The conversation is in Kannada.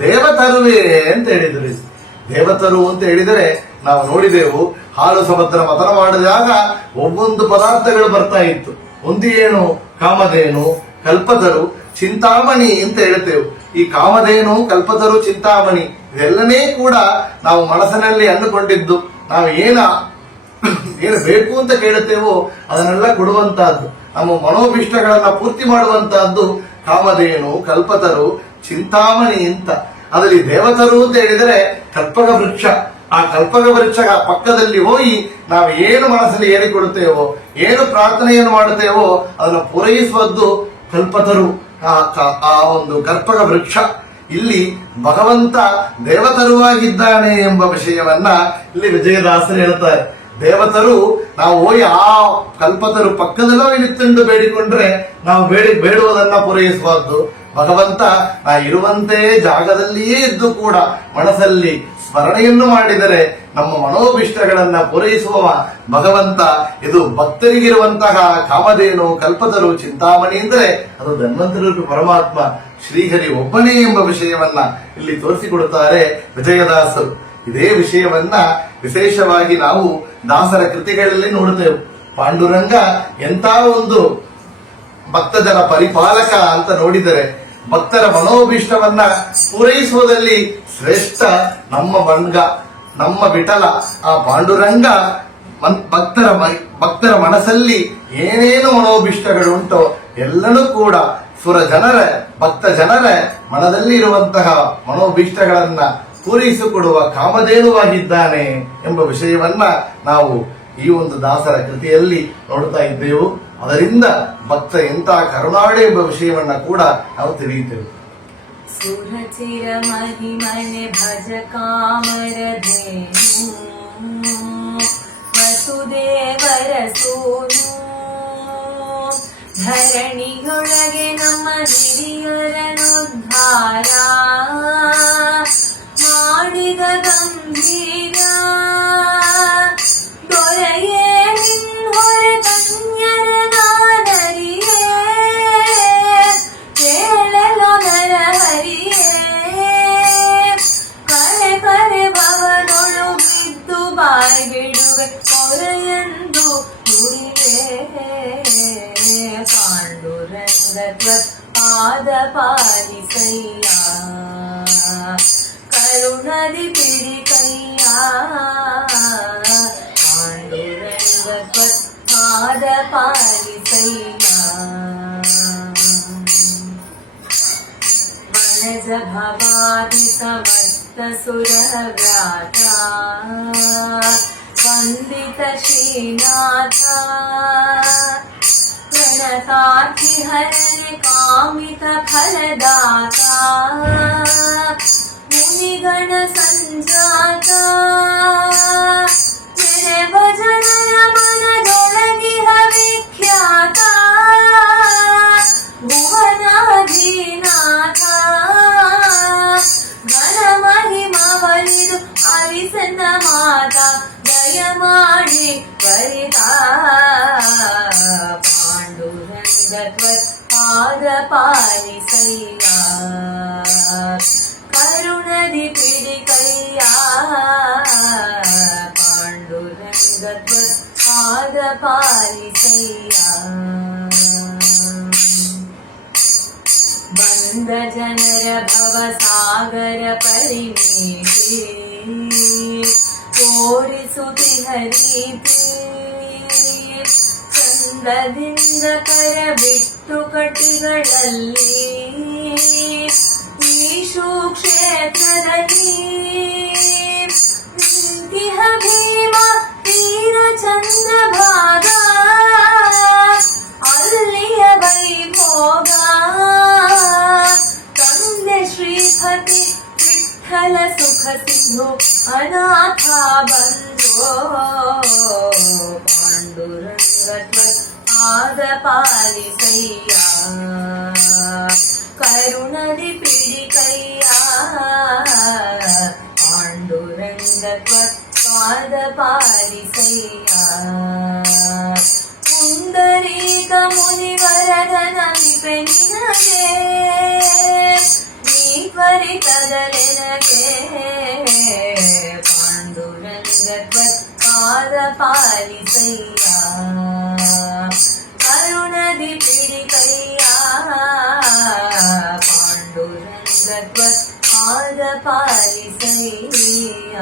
ದೇವತರುವೇ ಅಂತ ಹೇಳಿದ್ರು. ದೇವತರು ಅಂತ ಹೇಳಿದರೆ ನಾವು ನೋಡಿದೆವು, ಹಾಲು ಸಮುದ್ರ ಮತನ ಮಾಡಿದಾಗ ಒಬ್ಬೊಂದು ಪದಾರ್ಥಗಳು ಬರ್ತಾ ಇತ್ತು. ಒಂದು ಏನು, ಕಾಮಧೇನು, ಕಲ್ಪತರು, ಚಿಂತಾಮಣಿ ಅಂತ ಹೇಳ್ತೇವೆ. ಈ ಕಾಮಧೇನು, ಕಲ್ಪತರು, ಚಿಂತಾಮಣಿ ಇದೆಲ್ಲನೇ ಕೂಡ ನಾವು ಮನಸ್ಸಿನಲ್ಲಿ ಅಂದುಕೊಂಡಿದ್ದು, ನಾವು ಏನು ಬೇಕು ಅಂತ ಕೇಳುತ್ತೇವೋ ಅದನ್ನೆಲ್ಲ ಕೊಡುವಂತಹದ್ದು, ನಮ್ಮ ಮನೋಭಿಷ್ಟಗಳನ್ನ ಪೂರ್ತಿ ಮಾಡುವಂತಹದ್ದು ಕಾಮಧೇನು, ಕಲ್ಪತರು, ಚಿಂತಾಮಣಿ ಅಂತ. ಅದರಲ್ಲಿ ದೇವತರು ಅಂತ ಹೇಳಿದರೆ ಕಲ್ಪಕ ವೃಕ್ಷ. ಆ ಕಲ್ಪಕ ವೃಕ್ಷ ಪಕ್ಕದಲ್ಲಿ ಹೋಗಿ ನಾವು ಏನು ಮನಸ್ಸಲ್ಲಿ ಹೇಳಿಕೊಡುತ್ತೇವೋ, ಏನು ಪ್ರಾರ್ಥನೆಯನ್ನು ಮಾಡುತ್ತೇವೋ ಅದನ್ನು ಪೂರೈಸುವುದು ಕಲ್ಪತರು, ಆ ಒಂದು ಕಲ್ಪಕ ವೃಕ್ಷ. ಇಲ್ಲಿ ಭಗವಂತ ದೇವತರುವಾಗಿದ್ದಾನೆ ಎಂಬ ವಿಷಯವನ್ನ ಇಲ್ಲಿ ವಿಜಯದಾಸರು ಹೇಳ್ತಾರೆ. ದೇವತರು ನಾವು ಹೋಗಿ ಆ ಕಲ್ಪತರು ಪಕ್ಕದಲ್ಲೋ ನಿಂತು ಬೇಡಿಕೊಂಡ್ರೆ ನಾವು ಬೇಡುವುದನ್ನ ಪೂರೈಸುವುದು. ಭಗವಂತ ನಾ ಇರುವಂತೆ ಜಾಗದಲ್ಲಿಯೇ ಇದ್ದು ಕೂಡ ಮನಸ್ಸಲ್ಲಿ ಸ್ಮರಣೆಯನ್ನು ಮಾಡಿದರೆ ನಮ್ಮ ಮನೋಭಿಷ್ಟಗಳನ್ನ ಪೂರೈಸುವ ಭಗವಂತ. ಇದು ಭಕ್ತರಿಗಿರುವಂತಹ ಕಾಮಧೇನು, ಕಲ್ಪತರು, ಚಿಂತಾಮಣಿ ಅಂದರೆ ಅದು ಧನ್ವಂತರು ಪರಮಾತ್ಮ ಶ್ರೀಹರಿ ಒಬ್ಬನೇ ಎಂಬ ವಿಷಯವನ್ನ ಇಲ್ಲಿ ತೋರಿಸಿಕೊಡುತ್ತಾರೆ ವಿಜಯದಾಸರು. ಇದೇ ವಿಷಯವನ್ನ ವಿಶೇಷವಾಗಿ ನಾವು ದಾಸರ ಕೃತಿಗಳಲ್ಲಿ ನೋಡುತ್ತೇವೆ. ಪಾಂಡುರಂಗ ಎಂಥ ಒಂದು ಭಕ್ತಜನ ಪರಿಪಾಲಕ ಅಂತ ನೋಡಿದರೆ, ಭಕ್ತರ ಮನೋಭೀಷ್ಟವನ್ನ ಪೂರೈಸುವುದಲ್ಲಿ ಶ್ರೇಷ್ಠ ನಮ್ಮ ಬಂಗ, ನಮ್ಮ ವಿಠಲ. ಆ ಪಾಂಡುರಂಗ ಭಕ್ತರ ಮನಸ್ಸಲ್ಲಿ ಏನೇನು ಮನೋಭೀಷ್ಟಗಳು ಉಂಟೋ ಎಲ್ಲನೂ ಕೂಡ ಸುರ ಜನರ, ಭಕ್ತ ಜನರ ಮನದಲ್ಲಿ ಇರುವಂತಹ ಮನೋಭೀಷ್ಟಗಳನ್ನ ಪೂರೈಸಿಕೊಡುವ ಕಾಮಧೇನುವಾಗಿದ್ದಾನೆ ಎಂಬ ವಿಷಯವನ್ನ ನಾವು ಈ ಒಂದು ದಾಸರ ಕೃತಿಯಲ್ಲಿ ನೋಡ್ತಾ ಇದ್ದೆವು. ಅದರಿಂದ ಭಕ್ತ ಎಂತ ಕರುಣಾಡೆ ಎಂಬ ವಿಷಯವನ್ನ ಕೂಡ ನಾವು ತಿಳಿಯುತ್ತೇವೆ. ಸುರಚಿರ ಮಹಿಮನೆ ಭಜ ಕಾಮರಧೇನು ವಸುದೇವರ ಸೋನು ಧರಣಿಯೊಳಗೆ ನಮ್ಮ ಹಿರಿಯರನುದ್ಧಾರ ಮಾಡಿದ ಗಂಭೀರ ದೊರೆಯೇ ನಿನ್ನೊಳ ಕನ್ಯರ ನಾನರಿಯೇ ಕೇಳಲು ನರಹರಿಯೇ ಕರೆ ಕರೆ ಭವನೊಳು ಬಿದ್ದು ಬಾಯ್ ಬಿಡುವೆ ಕೊರೆಯೆಂದು ನುಡಿವೆ ಪಾಂಡುರಂಗ ಪಾದ ಪಾಲಿಸಯ್ಯ ಕರುಣದಿ ಪಿಡಿ ಕೈಯ ಪಾಂಡುರಂಗ ಪಾದ ಪಾಲಿಸಯ್ಯ ವನಜ ಭವಾದಿ ಸಮಸ್ತ ಸುರ ವ್ರಾತ ವಂದಿತ ಶ್ರೀನಾಥ ಪ್ರಣತಾರ್ಥಿ ಹರನೆ ಕಾಮಿತ ಫಲದಾತ ಮುನಿಗಣ ಸಂಜಾತ ಜನ ಭಜನಯ ಮನದೊಳಗಿಹ ವಿಖ್ಯಾತ ಭುವನಾಧೀನಾಥ ಘನ ಮಹಿಮವನಿದು ಅರಿಸನ್ನ ಮಾತ ದಯ ಮಾಡಿ ವರಿತ ಪಾಂಡುರಂಗ ಪಾದ ಪಾಲಿಸಯ್ಯ ಕರುಣದಿ ಪಿಡಿ ಕೈಯ ಪಾಂಡುರಂಗ ಪಾದ ಪಾಲಿಸಯ್ಯ ಬಂದ ಜನರ ಭವ ಸಾಗರ ಪರಿಮೀತಿ ತೋರಿಸುತ್ತಿಹ ರೀತಿ ಚಂದದಿಂದ ಕರ ಬಿಟ್ಟು ಕಟಿಗಳಲ್ಲಿ ಈಶು ಕ್ಷೇತ್ರದಲ್ಲಿ ನಿಂತಿಹ ಭೀಮ ತೀರ ಚಂದ್ರಭಾಗ ಅಲ್ಲಿಯ ವೈಭೋಗ ತಂದೆ ಶ್ರೀಪತಿ ವಿಠಲ ಸುಖ ಸಿಂಧು ಅನಾಥ ಬಂಧೋ ಪಾಂಡುರಂಗ ಪಾದ ಪಾಲಿಸಯ್ಯ ಕರುಣದಿ ಪಿಡಿ ಕೈಯ ಪಾಂಡುರಂಗ ಪಾದ ಪಾಲಿಸಯ್ಯ ಪುಂಡರೀಕ ಮುನಿವರದ ನಂಬೆ ನಿನಗೆ ನೀ ತ್ವರಿತದಲೆನಗೆ ಪಾಂಡುರಂಗ ತ್ವತ್ಪಾದ ಪಾಲಿಸಯ್ಯ ಕರುಣದಿ ಪಿಡಿಕಯ್ಯ ಪಾಂಡುರಂಗ ತ್ವತ್ಪಾದ ಪಾಲಿಸಯ್ಯ